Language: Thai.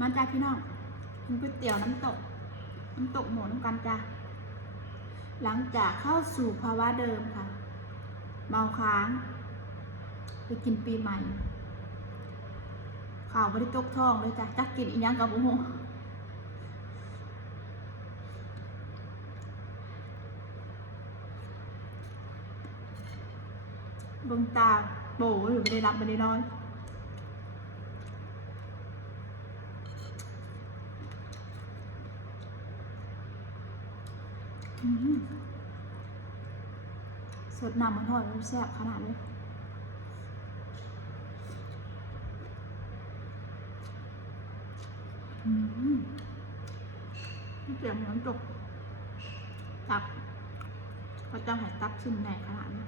มาจ้าพี่น้องกินก๋วยเตี๋ยวน้ำตกหมูน้ำกันจ้าหลังจากเข้าสู่ภาวะเดิมค่ะเมาค้างไปกินปีใหม่ข่าวไม่ได้ตกท้องเลยจ้ะจักกินอีกยังกับบุ้งเบิ่งตาโบอยู่ไม่ได้รับไม่ได้นอนสดน้ำมันหอยมันแซ่บขนาดเลยเสียงน้ำตกตับเขาจะหายตับชิ้นแหนขนาดนี้